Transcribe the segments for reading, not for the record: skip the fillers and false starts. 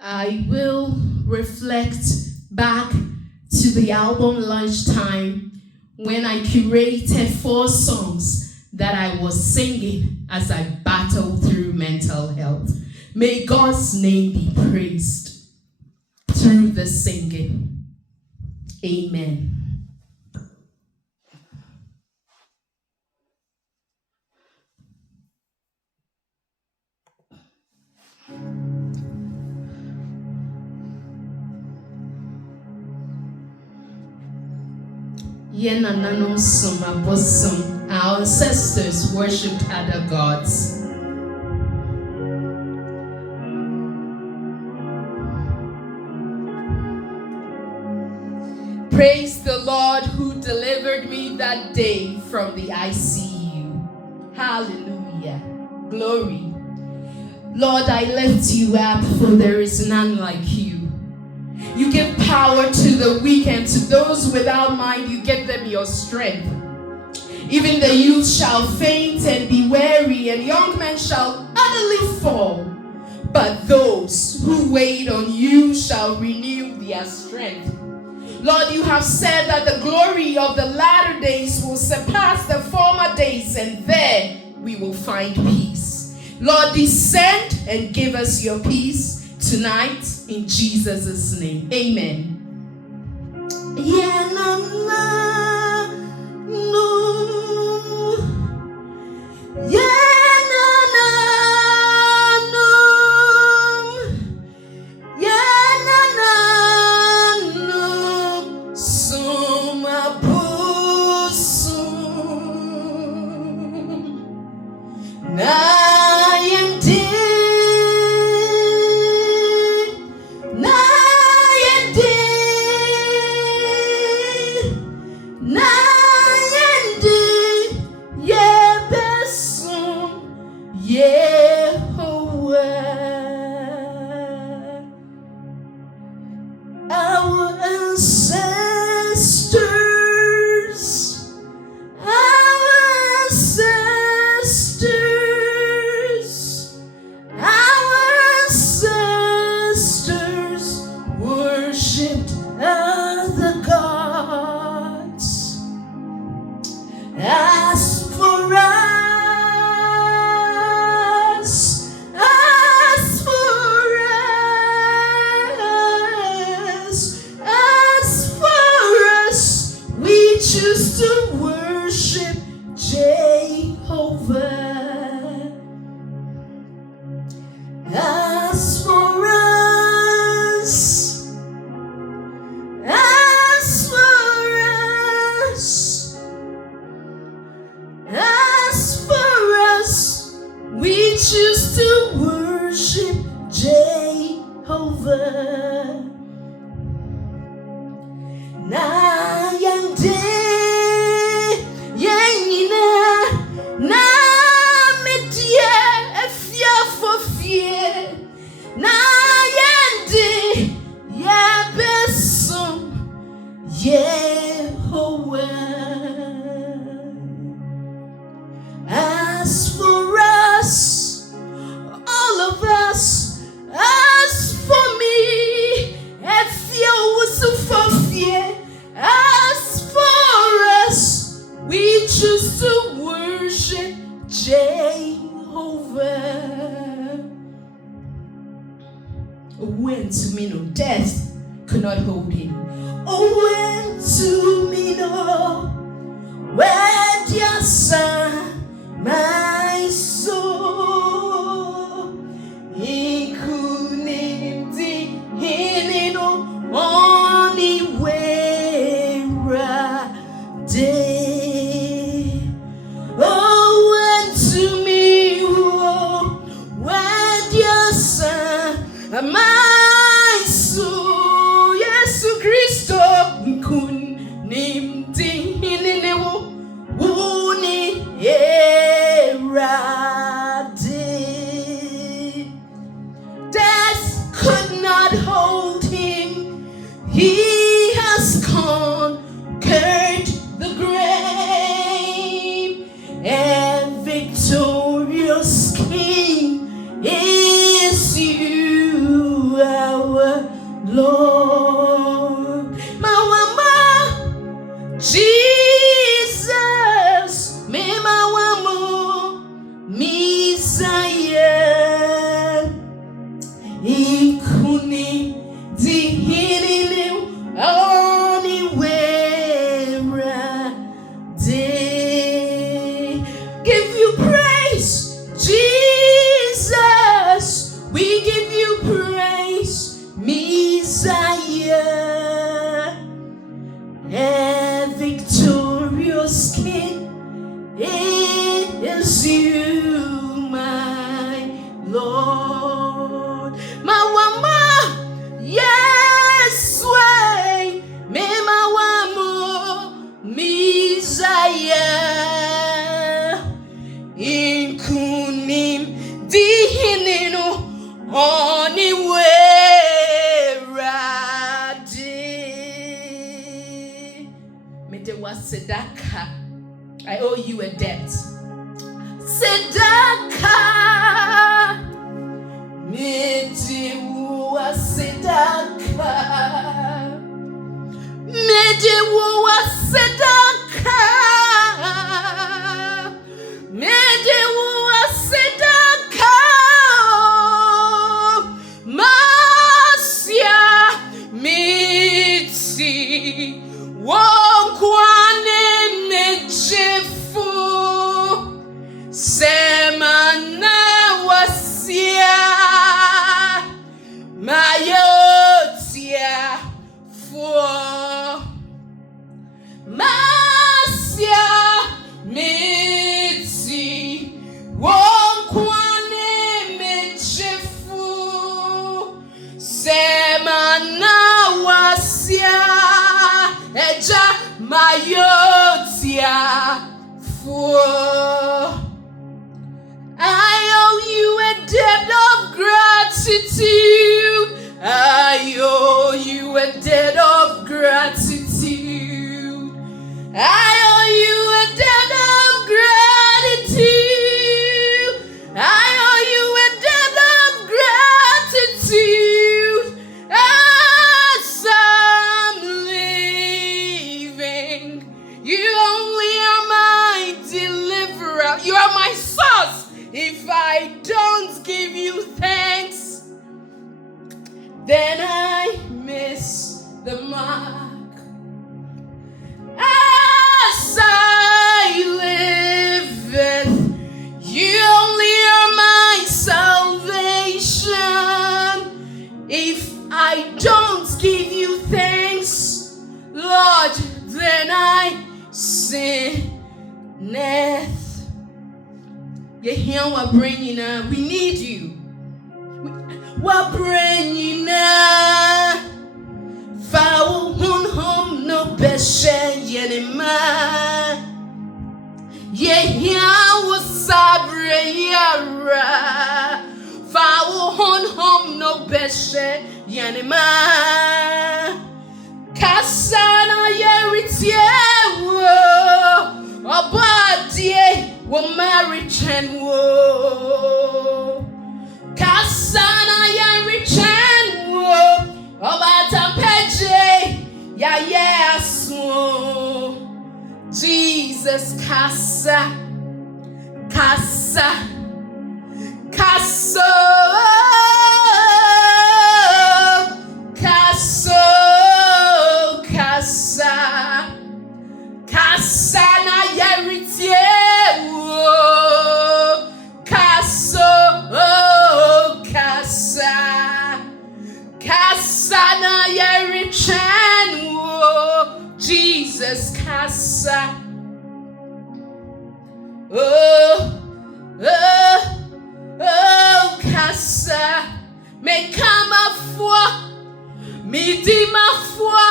I will reflect back to the album Lunchtime when I curated 4 songs that I was singing as I battled through mental health. May God's name be praised through the singing. Amen. Yɛn Nananom Som Abosom. Our ancestors worshipped other gods. Praise the Lord who delivered me that day from the ICU. Hallelujah. Glory. Lord, I lift you up, for there is none like you. You give power to the weak, and to those without mind you give them your strength. Even the youth shall faint and be weary, and young men shall utterly fall. But those who wait on you shall renew their strength. Lord, you have said that the glory of the latter days will surpass the former days, and there we will find peace. Lord, descend and give us your peace tonight in Jesus' name. Amen. Yɛn Nananom, Yɛn Nananom, Yɛn Nananom Som Abosom. Owusu-Forfie. As for us, we choose to worship Jehovah. Owuo Antumi no, death could not hold him. Owuo Antumi no, where dear son, my soul, he couldn't he no only way day. Owuo Antumi, where dear son, my soul, yes, Christo, kunimdi hinewo uni erade. Death could not hold him. He has conquered the grave, and victorious King is you. Lord, Mawama, Jesus, me Mawamo, Messiah, Ikuni, Dihini, anywhere, day, give you praise, Jesus, we give you praise, Messiah, a victorious King, it is you, my Lord. Mawama, yes, way, me Mawamo, Messiah, inkunim dihinino anywhere, Mede was Sedaka. I owe you a debt. Sedaka. Mede was Sedaka. Mede was Sedaka. Mede was Sedaka. Masia Mitzi. Wonkwane mechefu semana wasia mayotia for masia mitzi wonkwane mechefu semana wasia eja mayotia for I owe you a debt of gratitude. I owe you a debt of gratitude. I owe you a debt of gratitude. I owe you a debt of gratitude. As I'm living, you only are my deliverer. You are my source. If I don't give you thanks, then I miss the mark. As I live, you only are my salvation. If I don't give you thanks, Lord, then I sinneth. Abere Nyinaa, we need you. Abere Nyinaa, fa hum no beshe yenema. Abere yara, fa hum no beshe yenema. Kasana yeritie wo, obadie wo marriage and wo. Kasana yerichen wo, obata peje ya yesu. Jesus kasa, kasa, kaso, kaso, kasa, kasana yeritie. Jesus Kasa. Oh, oh, oh, Kasa. Me kama fwa, mi di ma fwa,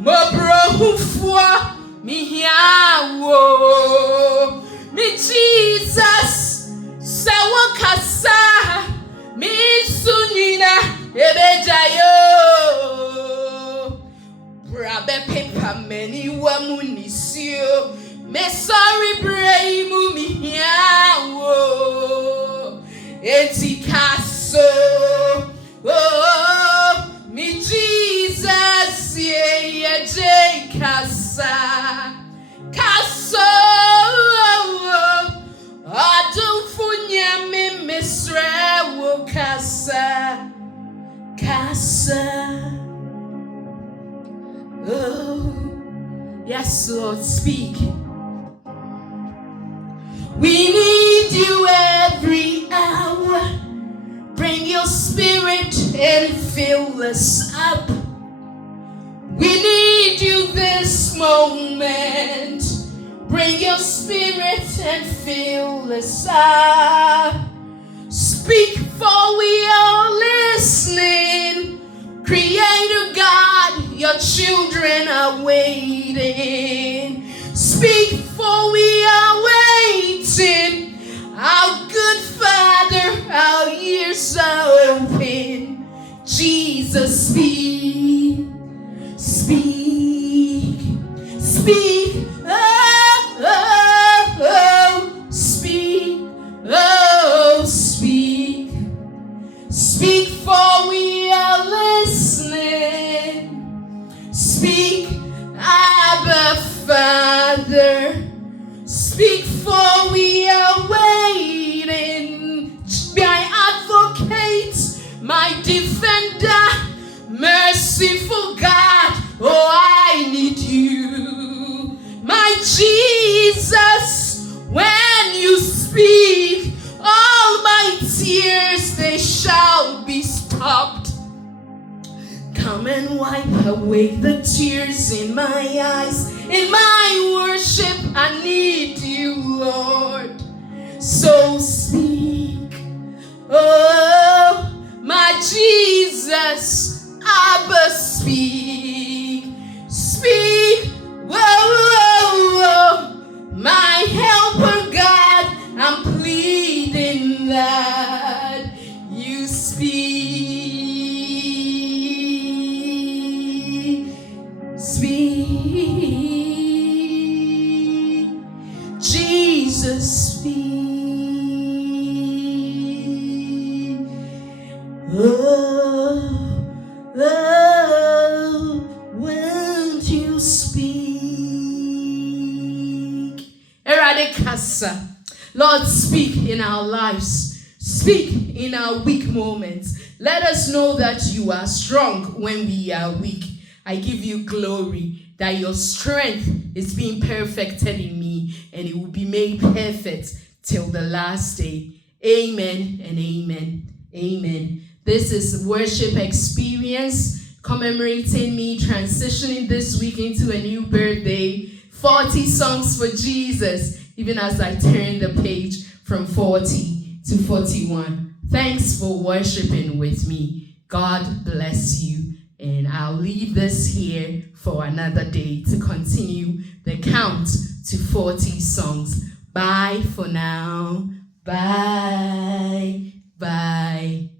mo bro fwa, mi hiawo. Mi Jesus, sawa Kasa, mi sunina ebejayo. Brabe pepa meni wa munisio. Me sorry brave mi hiawo. Eti kaso. Oh, mi Yes, Lord, speak. We need you every hour. Bring your spirit and fill us up. We need you this moment. Bring your spirit and fill us up. Speak, for we are listening. Creator God, your children are waiting. Speak, for we are waiting. Our good Father, our ears are open. Jesus, speak, speak, speak. Oh, oh, oh, speak, oh, speak. Speak, for we are listening. Speak, Abba Father. Speak, for we are waiting. My advocate, my defender, merciful God, oh, I need you. My Jesus, when you speak, all my tears, they shall be stopped. Come and wipe away the tears in my eyes. In my worship, I need you, Lord. So speak, oh, my Jesus, Abba, speak, speak, whoa, whoa, whoa. My helper God, I'm pleading that you speak, speak, Jesus, speak. Oh, oh, won't you speak? Erade Kasa. Lord, speak in our lives. Speak in our weak moments. Let us know that you are strong when we are weak. I give you glory that your strength is being perfected in me, and it will be made perfect till the last day. Amen and amen. Amen. This is worship experience commemorating me transitioning this week into a new birthday. 40 songs for Jesus, even as I turn the page from 40 to 41. Thanks for worshiping with me. God bless you. And I'll leave this here for another day to continue the count to 40 songs. Bye for now. Bye. Bye.